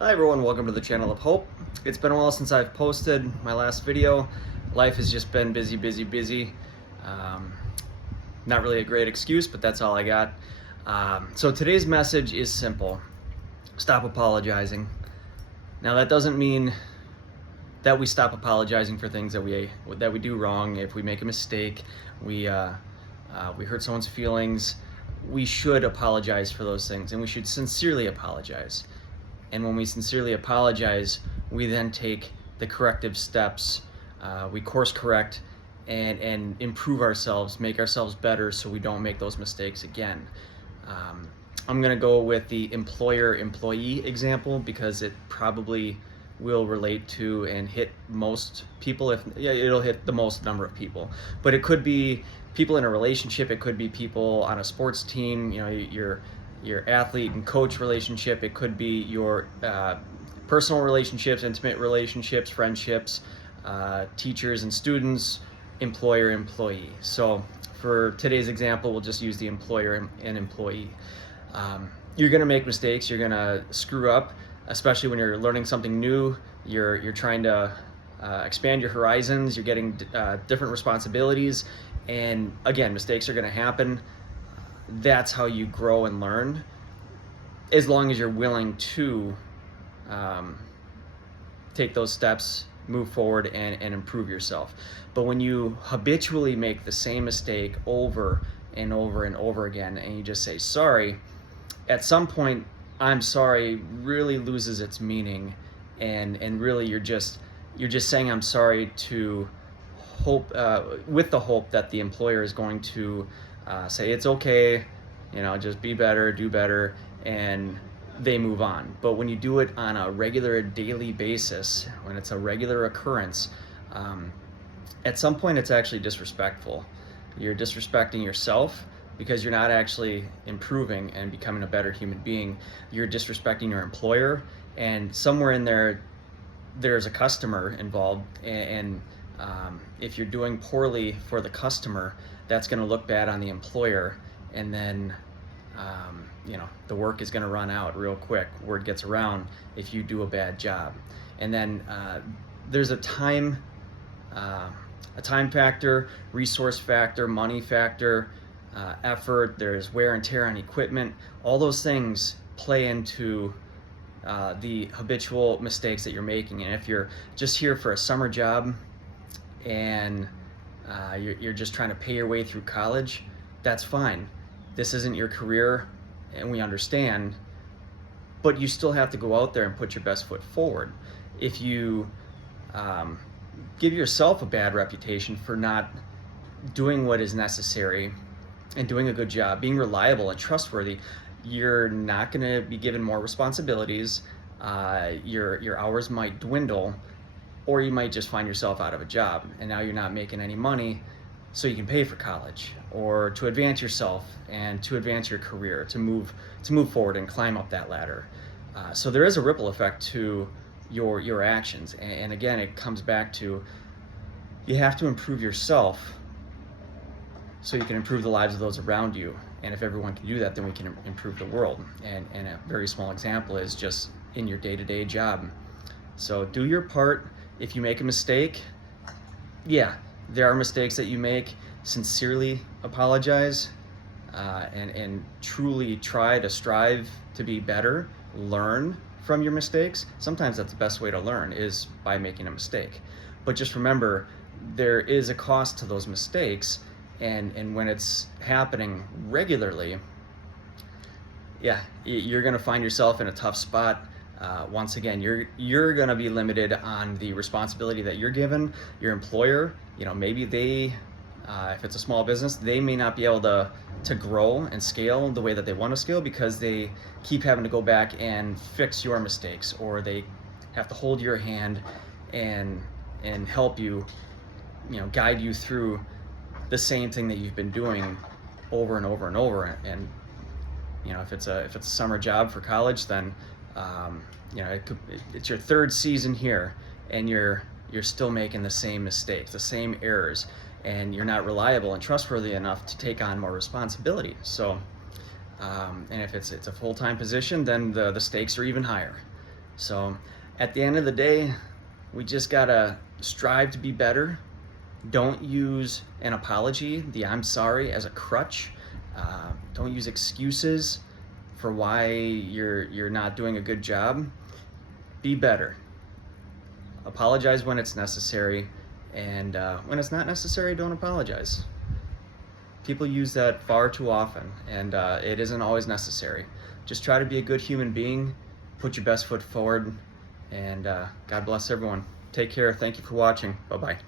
Hi everyone, welcome to the Channel of Hope. It's been a while since I've posted my last video. Life has just been busy, busy, busy. Um, Not really a great excuse, but that's all I got. So today's message is simple. Stop apologizing. Now that doesn't mean that we stop apologizing for things that we do wrong. If we make a mistake, we hurt someone's feelings, we should apologize for those things, and we should sincerely apologize. And when we sincerely apologize, we then take the corrective steps. We course correct and improve ourselves, make ourselves better so we don't make those mistakes again. I'm gonna go with the employer-employee example because it probably will relate to and hit most people. It'll hit the most number of people. But it could be people in a relationship, it could be people on a sports team, your athlete and coach relationship, it could be your personal relationships, intimate relationships, friendships, teachers and students, employer, employee. So for today's example, we'll just use the employer and employee. You're gonna make mistakes, you're gonna screw up, especially when you're learning something new, you're trying to expand your horizons, you're getting different responsibilities, and again, mistakes are gonna happen. That's how you grow and learn, as long as you're willing to take those steps, move forward, and improve yourself. But when you habitually make the same mistake over and over and over again, and you just say sorry, at some point, I'm sorry really loses its meaning, and really you're just saying I'm sorry to hope, with the hope that the employer is going to say it's okay, just be better, do better, and they move on. But when you do it on a regular daily basis, when it's a regular occurrence, at some point it's actually disrespectful. You're disrespecting yourself because you're not actually improving and becoming a better human being. You're disrespecting your employer, and somewhere in there's a customer involved, and if you're doing poorly for the customer, that's going to look bad on the employer, and then the work is going to run out real quick. Word gets around if you do a bad job. And then there's a time factor, resource factor, money factor, effort. There's wear and tear on equipment. All those things play into the habitual mistakes that you're making. And if you're just here for a summer job and you're just trying to pay your way through college, that's fine. This isn't your career, and we understand, but you still have to go out there and put your best foot forward. If you give yourself a bad reputation for not doing what is necessary and doing a good job, being reliable and trustworthy, you're not going to be given more responsibilities. Your hours might dwindle, or you might just find yourself out of a job, and now you're not making any money so you can pay for college, or to advance yourself and to advance your career, to move forward and climb up that ladder. So there is a ripple effect to your actions, and again, it comes back to you have to improve yourself so you can improve the lives of those around you. And if everyone can do that, then we can improve the world. And a very small example is just in your day-to-day job. So do your part. If you make a mistake, yeah, there are mistakes that you make. Sincerely apologize, and truly try to strive to be better. Learn from your mistakes. Sometimes that's the best way to learn, is by making a mistake. But just remember, there is a cost to those mistakes, and when it's happening regularly, yeah, you're gonna find yourself in a tough spot. Once again, you're gonna be limited on the responsibility that you're given. Your employer, maybe they, if it's a small business, they may not be able to grow and scale the way that they want to scale because they keep having to go back and fix your mistakes, or they have to hold your hand and help you, guide you through the same thing that you've been doing over and over and over. And if it's a summer job for college, then it's your third season here, and you're still making the same mistakes, the same errors, and you're not reliable and trustworthy enough to take on more responsibility. So, and if it's a full-time position, then the stakes are even higher. So at the end of the day, we just gotta strive to be better. Don't use an apology, the I'm sorry, as a crutch. Don't use excuses for why you're not doing a good job. Be better. Apologize when it's necessary, and when it's not necessary, don't apologize. People use that far too often, and it isn't always necessary. Just try to be a good human being, put your best foot forward, and God bless everyone. Take care. Thank you for watching. Bye-bye.